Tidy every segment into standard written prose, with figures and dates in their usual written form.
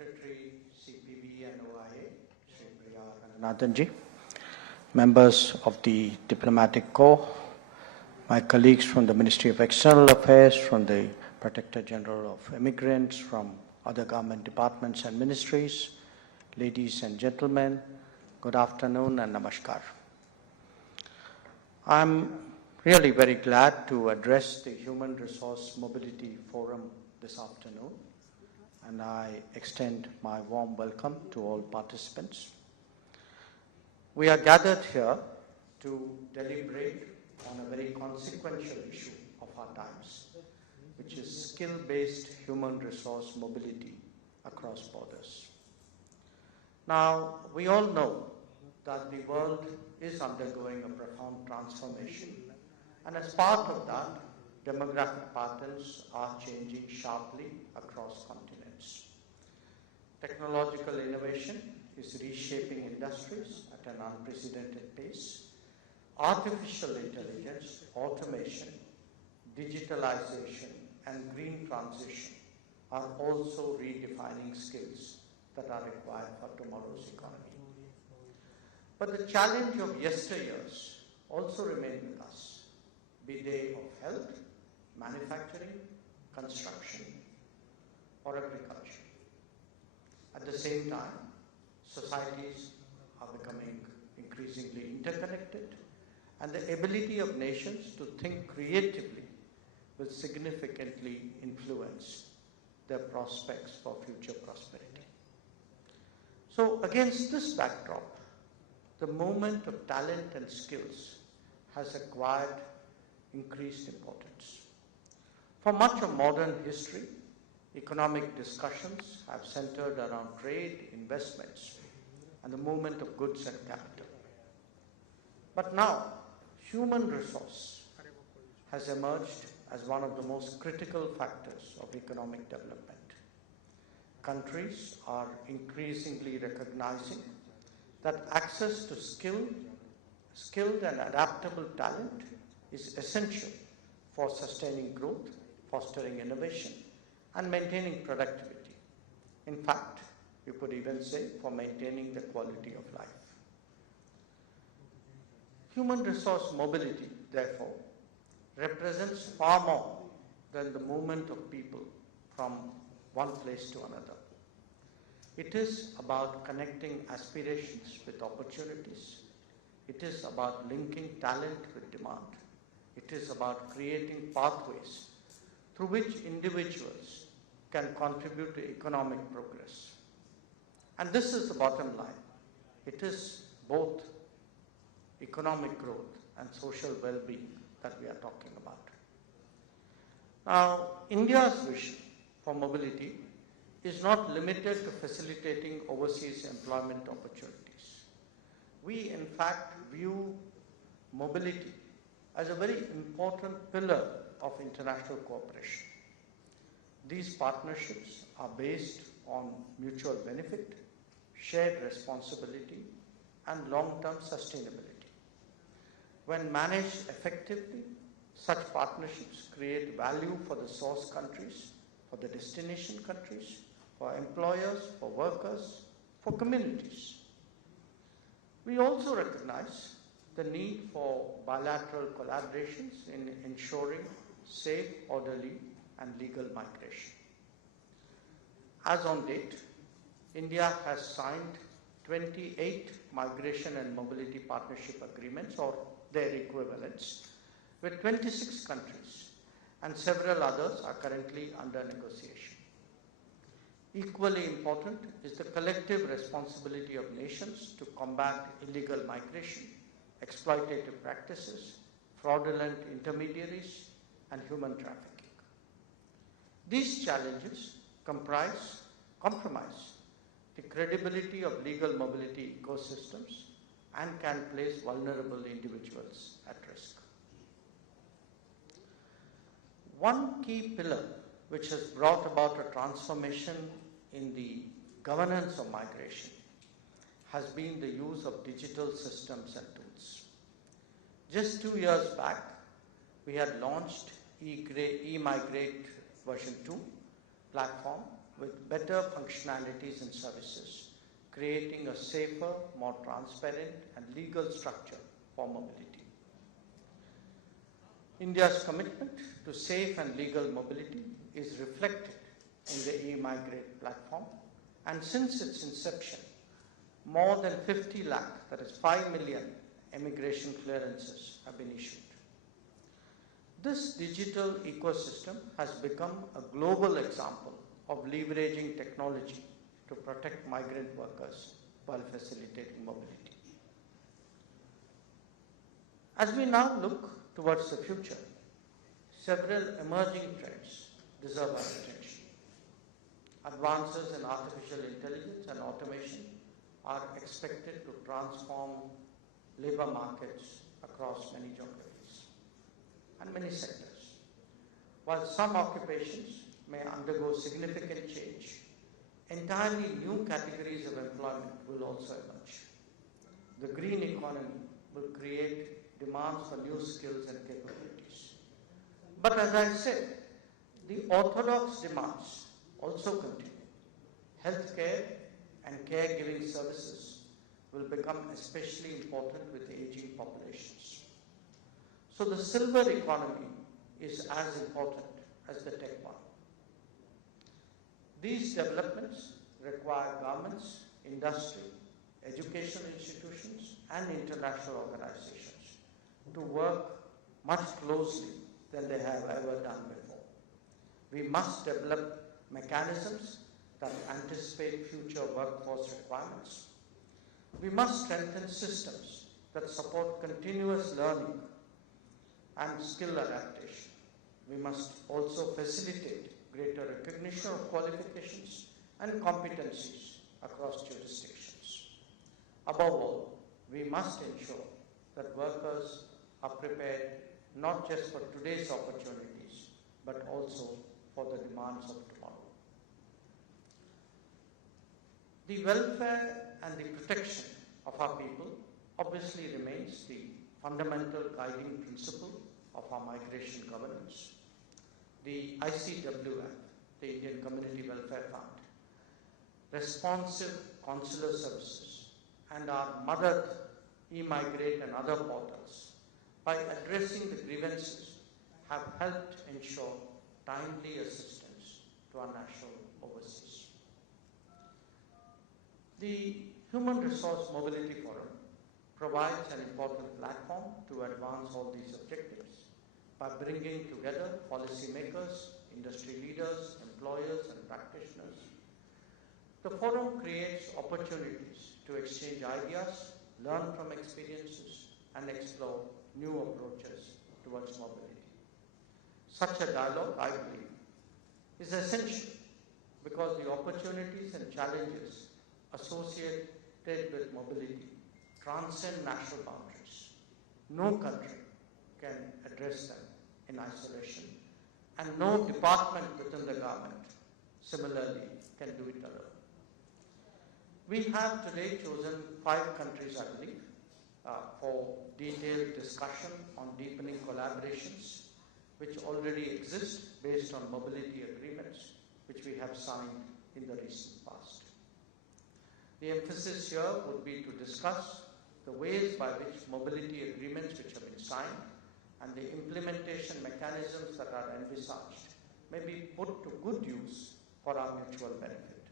Secretary, CPB and OIA, Shri Priya Ranganathanji, members of the Diplomatic Corps, my colleagues from the Ministry of External Affairs, from the Protector General of Immigrants, from other government departments and ministries, ladies and gentlemen, good afternoon and namaskar. I'm really very glad to address the Human Resource Mobility Forum this afternoon, and I extend my warm welcome to all participants. We are gathered here to deliberate on a very consequential issue of our times, which is skill-based human resource mobility across borders. Now, we all know that the world is undergoing a profound transformation, and as part of that, demographic patterns are changing sharply across continents. Technological innovation is reshaping industries at an unprecedented pace. Artificial intelligence, automation, digitalization, and green transition are also redefining skills that are required for tomorrow's economy. But the challenge of yesteryears also remain with us, be they of health, manufacturing, construction, or agriculture. At the same time, societies are becoming increasingly interconnected, and the ability of nations to think creatively will significantly influence their prospects for future prosperity. So against this backdrop, the movement of talent and skills has acquired increased importance. For much of modern history, economic discussions have centered around trade, investments, and the movement of goods and capital. But now, human resource has emerged as one of the most critical factors of economic development. Countries are increasingly recognizing that access to skilled and adaptable talent is essential for sustaining growth, fostering innovation, and maintaining productivity. In fact, you could even say for maintaining the quality of life. Human resource mobility, therefore, represents far more than the movement of people from one place to another. It is about connecting aspirations with opportunities. It is about linking talent with demand. It is about creating pathways through which individuals can contribute to economic progress. And this is the bottom line. It is both economic growth and social well-being that we are talking about. Now, India's vision for mobility is not limited to facilitating overseas employment opportunities. We, in fact, view mobility as a very important pillar of international cooperation. These partnerships are based on mutual benefit, shared responsibility, and long-term sustainability. When managed effectively, such partnerships create value for the source countries, for the destination countries, for employers, for workers, for communities. We also recognize the need for bilateral collaborations in ensuring safe, orderly, and legal migration. As on date, India has signed 28 migration and mobility partnership agreements, or their equivalents, with 26 countries, and several others are currently under negotiation. Equally important is the collective responsibility of nations to combat illegal migration, exploitative practices, fraudulent intermediaries, and human trafficking. These challenges compromise the credibility of legal mobility ecosystems and can place vulnerable individuals at risk. One key pillar which has brought about a transformation in the governance of migration has been the use of digital systems and tools. Just 2 years back, we had launched eMigrate version 2 platform, with better functionalities and services, creating a safer, more transparent and legal structure for mobility. India's commitment to safe and legal mobility is reflected in the eMigrate platform, and since its inception, more than 50 lakh, that is 5 million immigration clearances have been issued. This digital ecosystem has become a global example of leveraging technology to protect migrant workers while facilitating mobility. As we now look towards the future, several emerging trends deserve our attention. Advances in artificial intelligence and automation are expected to transform labor markets across many geographies and many sectors. While some occupations may undergo significant change, entirely new categories of employment will also emerge. The green economy will create demands for new skills and capabilities. But as I said, the orthodox demands also continue. Healthcare and caregiving services will become especially important with aging populations. So the silver economy is as important as the tech one. These developments require governments, industry, educational institutions, and international organizations to work much closely than they have ever done before. We must develop mechanisms that anticipate future workforce requirements. We must strengthen systems that support continuous learning and skill adaptation. We must also facilitate greater recognition of qualifications and competencies across jurisdictions. Above all, we must ensure that workers are prepared not just for today's opportunities, but also for the demands of tomorrow. The welfare and the protection of our people obviously remains the fundamental guiding principle of our migration governance. The ICWF, the Indian Community Welfare Fund, responsive consular services, and our mother eMigrate and other portals, by addressing the grievances, have helped ensure timely assistance to our national overseas. The Human Resource Mobility Forum provides an important platform to advance all these objectives by bringing together policymakers, industry leaders, employers, and practitioners. The forum creates opportunities to exchange ideas, learn from experiences, and explore new approaches towards mobility. Such a dialogue, I believe, is essential because the opportunities and challenges associated with mobility transcend national boundaries. No country can address them in isolation, and no department within the government similarly can do it alone. We have today chosen 5 countries, I believe, for detailed discussion on deepening collaborations which already exist based on mobility agreements which we have signed in the recent past. The emphasis here would be to discuss the ways by which mobility agreements which have been signed and the implementation mechanisms that are envisaged may be put to good use for our mutual benefit.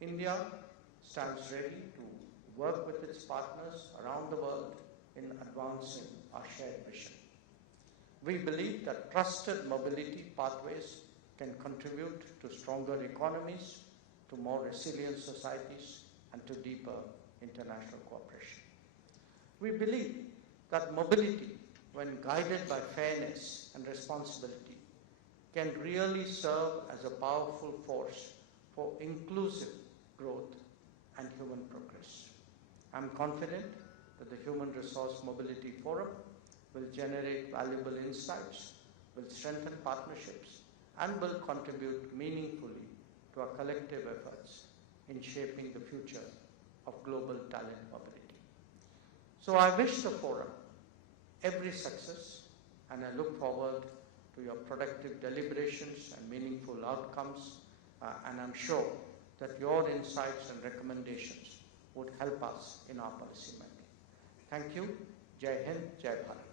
India stands ready to work with its partners around the world in advancing our shared vision. We believe that trusted mobility pathways can contribute to stronger economies, to more resilient societies, and to deeper international cooperation. We believe that mobility, when guided by fairness and responsibility, can really serve as a powerful force for inclusive growth and human progress. I'm confident that the Human Resource Mobility Forum will generate valuable insights, will strengthen partnerships, and will contribute meaningfully to our collective efforts in shaping the future of global talent mobility. So I wish the forum every success, and I look forward to your productive deliberations and meaningful outcomes and I'm sure that your insights and recommendations would help us in our policy making. Thank you. Jai Hind, Jai Bharat.